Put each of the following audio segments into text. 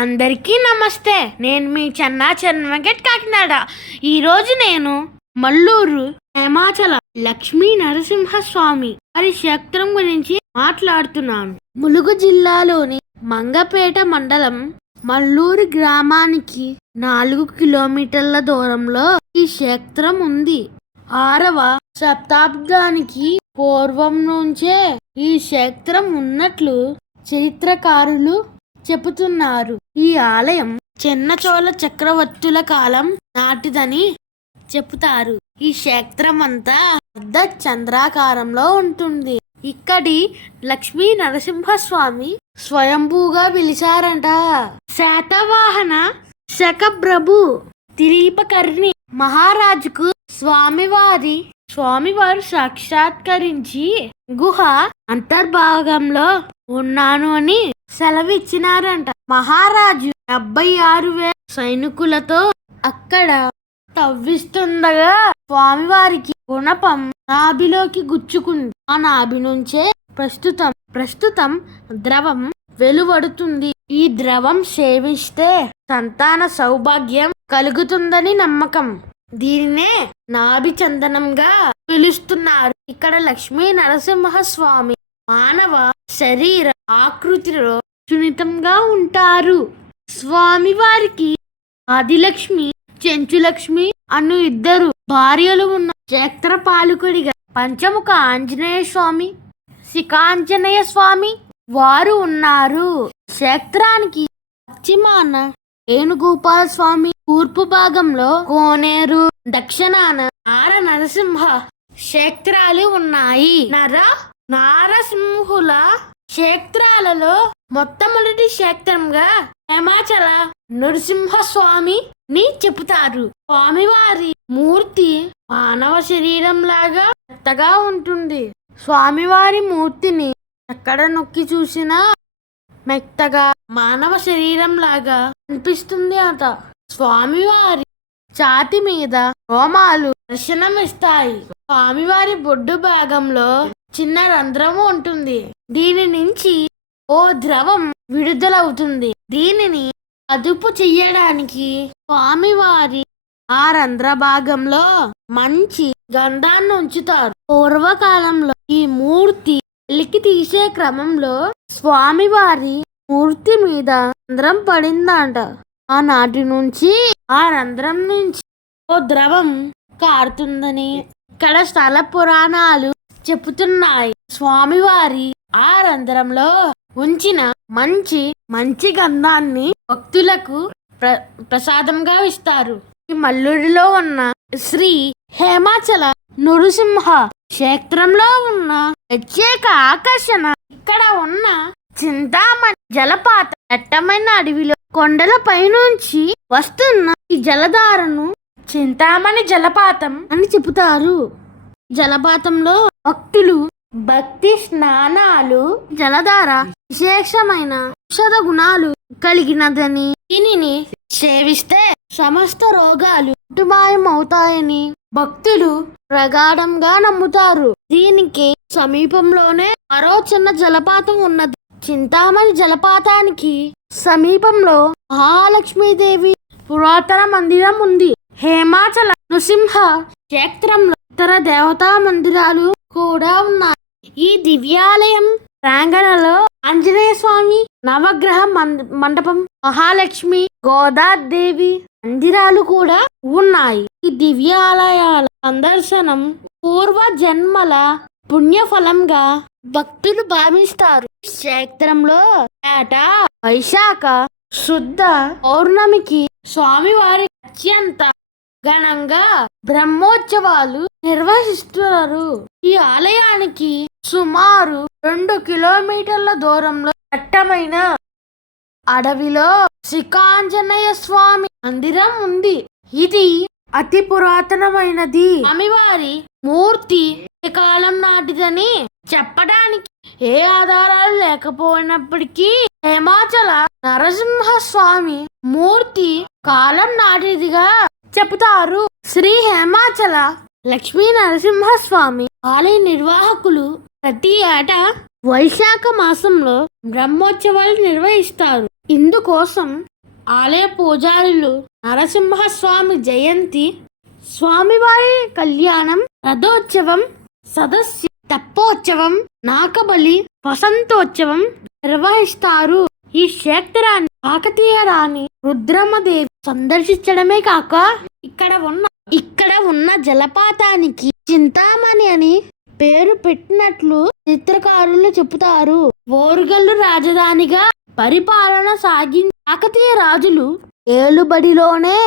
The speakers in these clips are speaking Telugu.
అందరికీ నమస్తే. నేను మీ చెన్న వెంకట్ కాకినాడ. ఈరోజు నేను మల్లూరు హేమాచల లక్ష్మీ నరసింహస్వామి వారి క్షేత్రం గురించి మాట్లాడుతున్నాను. ములుగు జిల్లాలోని మంగపేట మండలం మల్లూరు గ్రామానికి 4 కిలోమీటర్ల దూరంలో ఈ క్షేత్రం ఉంది. 6వ శతాబ్దానికి పూర్వం నుంచే ఈ క్షేత్రం ఉన్నట్లు చరిత్రకారులు చెబుతున్నారు. ఈ ఆలయం చిన్నచోళ చక్రవర్తుల కాలం నాటిదని చెబుతారు. ఈ క్షేత్రం అంతా అర్ధ చంద్రాకారంలో ఉంటుంది. ఇక్కడి లక్ష్మీ నరసింహస్వామి స్వయంభూగా పిలిచారంట. శాతవాహన శకప్రభు దిలీపకర్ణి మహారాజుకు స్వామివారు సాక్షాత్కరించి గుహ అంతర్భాగంలో ఉన్నాను అని సెలవిచ్చినారంట. మహారాజు 76,000 సైనికులతో అక్కడ తవ్విస్తుండగా స్వామివారికి గుణపం నాభిలోకి గుచ్చుకుంది. ఆ నాభి నుంచే ప్రస్తుతం ద్రవం వెలువడుతుంది. ఈ ద్రవం సేవిస్తే సంతాన సౌభాగ్యం కలుగుతుందని నమ్మకం. దీనినే నాభి చందనంగా పిలుస్తున్నారు. ఇక్కడ లక్ష్మీ నరసింహస్వామి మానవ శరీర ఆకృతిలో సున్నితంగా ఉంటారు. స్వామివారికి ఆదిలక్ష్మి, చెంచులక్ష్మి అను 2 భార్యలు ఉన్న క్షేత్రపాలకుడిగా పంచముఖ ఆంజనేయ స్వామి, శిఖాంజనేయ స్వామి వారు ఉన్నారు. క్షేత్రానికి పశ్చిమాన వేణుగోపాల స్వామి, తూర్పు భాగంలో కోనేరు, దక్షిణాన నార నరసింహ క్షేత్రాలు ఉన్నాయి. నారసింహుల క్షేత్రాలలో మొట్టమొదటి క్షేత్రంగా హేమాచల నరసింహస్వామిని చెబుతారు. స్వామివారి మూర్తి మానవ శరీరం లాగా మెత్తగా ఉంటుంది. స్వామివారి మూర్తిని ఎక్కడ నొక్కి చూసినా మెత్తగా మానవ శరీరం లాగా అనిపిస్తుంది అట. స్వామివారి ఛాతి మీద రోమాలు దర్శనమిస్తాయి. స్వామివారి బొడ్డు భాగంలో చిన్న రంధ్రము ఉంటుంది. దీని నుంచి ఓ ద్రవం విడుదలవుతుంది. దీనిని అదుపు చెయ్యడానికి స్వామివారి ఆ రంధ్ర భాగంలో మంచి గంధాన్ని ఉంచుతారు. పూర్వకాలంలో ఈ మూర్తి వెలికి తీసే క్రమంలో స్వామివారి మూర్తి మీద రంధ్రం పడిందంట. ఆనాటి నుంచి ఆ రంధ్రం నుంచి ఓ ద్రవం కారుతుందని ఇక్కడ స్థల పురాణాలు చెబుతున్నాయి. స్వామివారి ఆ రంధ్రంలో ఉంచిన మంచి గంధాన్ని భక్తులకు ప్రసాదంగా ఇస్తారు. ఈ మల్లూరులో ఉన్న శ్రీ హేమాచల నరసింహ క్షేత్రంలో ఉన్న ప్రత్యేక ఆకర్షణ ఇక్కడ ఉన్న చింతామణి జలపాతం. దట్టమైన అడవిలో కొండల పైనుంచి వస్తున్న ఈ జలధారను చింతామణి జలపాతం అని చెబుతారు. జలపాతంలో భక్తులు భక్తి స్నానాలు, జలధార విశేషమైన ఔషధ గుణాలు కలిగినదని, దీనిని సేవిస్తే సమస్త రోగాలు మాయమవుతాయని భక్తులు ప్రగాఢంగా నమ్ముతారు. దీనికి సమీపంలోనే మరో చిన్న జలపాతం ఉన్నది. చింతామణి జలపాతానికి సమీపంలో మహాలక్ష్మీదేవి పురాతన మందిరం ఉంది. హేమాచల నృసింహ క్షేత్రంలో ఇతర దేవతా మందిరాలు కూడా ఉన్నాయి. ఈ దివ్యాలయం ప్రాంగణంలో ఆంజనేయ స్వామి, నవగ్రహ మండపం, మహాలక్ష్మి, గోదాదేవి మందిరాలు కూడా ఉన్నాయి. ఈ దివ్యాలయాల సందర్శనం పూర్వ జన్మల పుణ్యఫలంగా భక్తులు భావిస్తారు. క్షేత్రంలో ఏటా వైశాఖ శుద్ధ పౌర్ణమికి స్వామివారి అత్యంత ఘనంగా బ్రహ్మోత్సవాలు నిర్వహిస్తున్నారు. ఈ ఆలయానికి సుమారు 2 కిలోమీటర్ల దూరంలో దట్టమైన అడవిలో శిఖాంజనేయ స్వామి మందిరం ఉంది. ఇది అతి పురాతనమైనది. స్వామివారి మూర్తి ఏ కాలం నాటిదని చెప్పడానికి ఏ ఆధారాలు లేకపోయినప్పటికీ హేమాచల నరసింహస్వామి మూర్తి కాలం నాటిదిగా చెబుతారు. శ్రీ హేమాచల లక్ష్మీ నరసింహస్వామి ఆలయ నిర్వాహకులు ప్రతి ఏటా వైశాఖ మాసంలో బ్రహ్మోత్సవాలు నిర్వహిస్తారు. ఇందుకోసం ఆలయ పూజారులు నరసింహస్వామి జయంతి, స్వామివారి కళ్యాణం, రథోత్సవం, సదస్సు, తెప్పోత్సవం, నాకబలి, వసంతోత్సవం నిర్వహిస్తారు. ఈ క్షేత్రాన్ని కాకతీయ రాణి రుద్రమ్మదేవి సందర్శించడమే కాక ఇక్కడ ఉన్న జలపాతానికి చింతామణి అని పేరు పెట్టినట్లు చిత్రకారులు చెబుతారు. ఓరుగల్లు రాజధానిగా పరిపాలన సాగించిన కాకతీయ రాజులు ఏలుబడిలోనే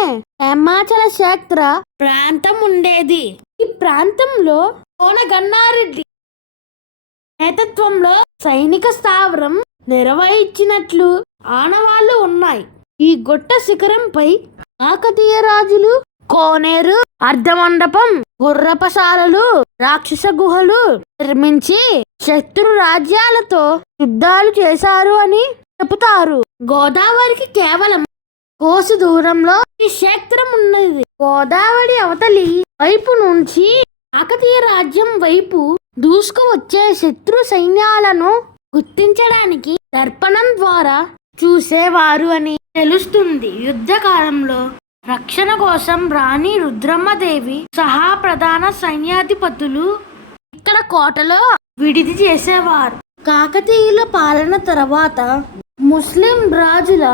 హేమాచల క్షేత్ర ప్రాంతం ఉండేది. ఈ ప్రాంతంలో కోనగన్నారెడ్డి నేతృత్వంలో సైనిక స్థావరం నిర్వహించినట్లు ఆనవాళ్లు ఉన్నాయి. ఈ గొట్ట శిఖరంపై కాకతీయ రాజులు కోనేరు, అర్ధమండపం, గుర్రపశాలలు, రాక్షస గుహలు నిర్మించి శత్రు రాజ్యాలతో యుద్ధాలు చేశారు అని చెబుతారు. గోదావరికి కేవలం కోసు దూరంలో ఈ క్షేత్రం ఉన్నది. గోదావరి అవతలి వైపు నుంచి కాకతీయ రాజ్యం వైపు దూసుకు వచ్చే శత్రు సైన్యాలను గుర్తించడానికి దర్పణం ద్వారా చూసేవారు అని తెలుస్తుంది. యుద్ధ కాలంలో రక్షణ కోసం రాణి రుద్రమ్మదేవి సహా ప్రధాన సైన్యాధిపతులు ఇక్కడ కోటలో విడిది చేసేవారు. కాకతీయుల పాలన తర్వాత ముస్లిం రాజుల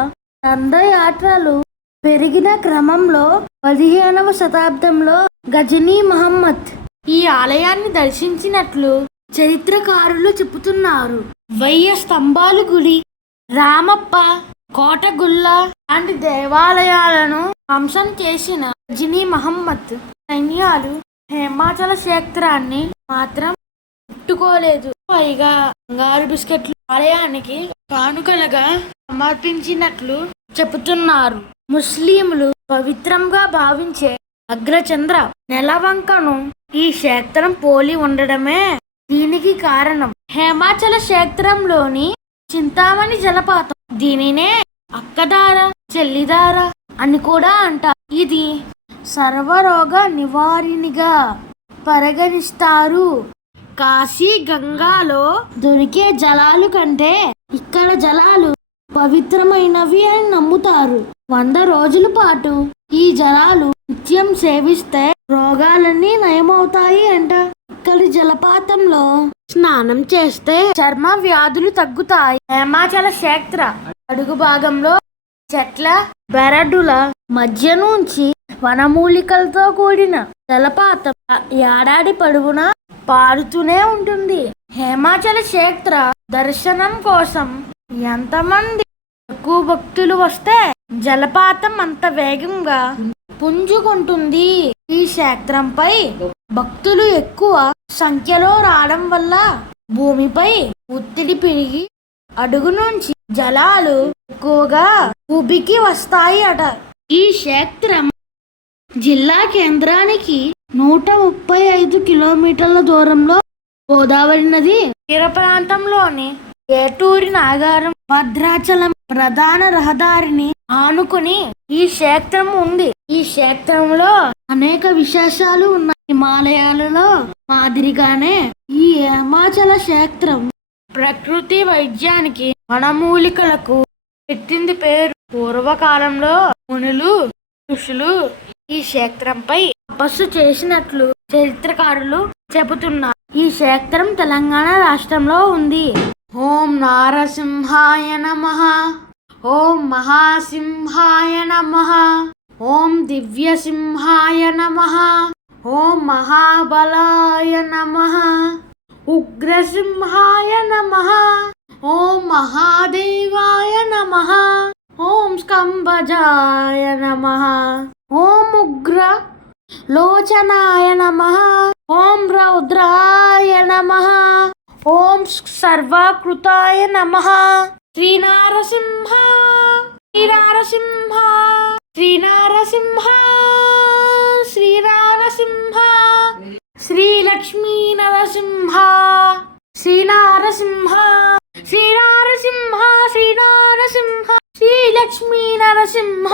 దండయాత్రలు పెరిగిన క్రమంలో 15వ శతాబ్దంలో గజనీ మహమ్మద్ ఈ ఆలయాన్ని దర్శించినట్లు చరిత్రకారులు చెబుతున్నారు. 1000 స్తంభాలు గుడి, రామప్ప, కోటగుల్ల లాంటి దేవాలయాలను ధ్వంసం చేసిన గజనీ మహమ్మద్ సైన్యాలు హేమాచల క్షేత్రాన్ని మాత్రం ముట్టుకోలేదు. పైగా బంగారు బిస్కెట్లు ఆలయానికి కానుకలుగా సమర్పించినట్లు చెబుతున్నారు. ముస్లింలు పవిత్రంగా భావించే అగ్రచంద్ర నెలవంకను ఈ క్షేత్రం పోలి ఉండడమే దీనికి కారణం. హేమాచల క్షేత్రంలోని చింతామణి జలపాతం దీనినే అక్కదార, చెల్లిదార అని కూడా అంటారు. ఇది సర్వరోగ నివారిణిగా పరిగణిస్తారు. కాశీ, గంగాలో దొరికే జలాలు కంటే ఇక్కడ జలాలు పవిత్రమైనవి అని నమ్ముతారు. 100 రోజుల పాటు ఈ జలాలు నిత్యం సేవిస్తే రోగాలన్నీ నయమవుతాయి అంట. ఇక్కడి జలపాతంలో స్నానం చేస్తే చర్మ వ్యాధులు తగ్గుతాయి. హేమాచల క్షేత్ర అడుగు భాగంలో చెట్ల బెరడుల మధ్య నుంచి వనమూలికలతో కూడిన జలపాతం ఏడాది పొడవునా పారుతూనే ఉంటుంది. హేమాచల క్షేత్ర దర్శనం కోసం ఎంతమంది ఎక్కువ భక్తులు వస్తే జలపాతం అంత వేగంగా పుంజుకుంటుంది. ఈ క్షేత్రంపై భక్తులు ఎక్కువ సంఖ్యలో రావడం వల్ల భూమిపై ఒత్తిడి పెరిగి అడుగు నుంచి జలాలు ఎక్కువగా ఉబికి వస్తాయి అట. ఈ క్షేత్రం జిల్లా కేంద్రానికి 135 కిలోమీటర్ల దూరంలో గోదావరి నది తీర ప్రాంతంలోని ఏటూరి నాగారం, భద్రాచలం ప్రధాన రహదారిని ఆనుకుని ఈ క్షేత్రం ఉంది. ఈ క్షేత్రంలో అనేక విశేషాలు ఉన్నాయి. హిమాలయాలలో మాదిరిగానే ఈ హేమాచల క్షేత్రం ప్రకృతి వైద్యానికి, వనమూలికలకు పెట్టింది పేరు. పూర్వకాలంలో మునులు, ఋషులు ఈ క్షేత్రంపై తపస్సు చేసినట్లు చరిత్రకారులు చెబుతున్నారు. ఈ క్షేత్రం తెలంగాణ రాష్ట్రంలో ఉంది. ఓం నారసింహాయ నమః, ఓం మహాసింహాయ నమః, ఓం దివ్యసింహాయ నమః, ఓం మహాబలాయ నమః, ఉగ్రసింహాయ నమః, ఓం మహాదేవాయ నమః, ఓం స్కంభజాయ నమః, ఓం ఉగ్ర లోచనాయ నమః, ఓం రౌద్రాయ నమః, ఓం సర్వకృతాయ నమః. శ్రీ నారసింహ, శ్రీ నారసింహ, శ్రీ నారసింహ, శ్రీ నారసింహ, శ్రీ లక్ష్మీ నరసింహ, శ్రీ నారసింహ, శ్రీ నారసింహ, శ్రీ నారసింహ, శ్రీ లక్ష్మీ నరసింహ.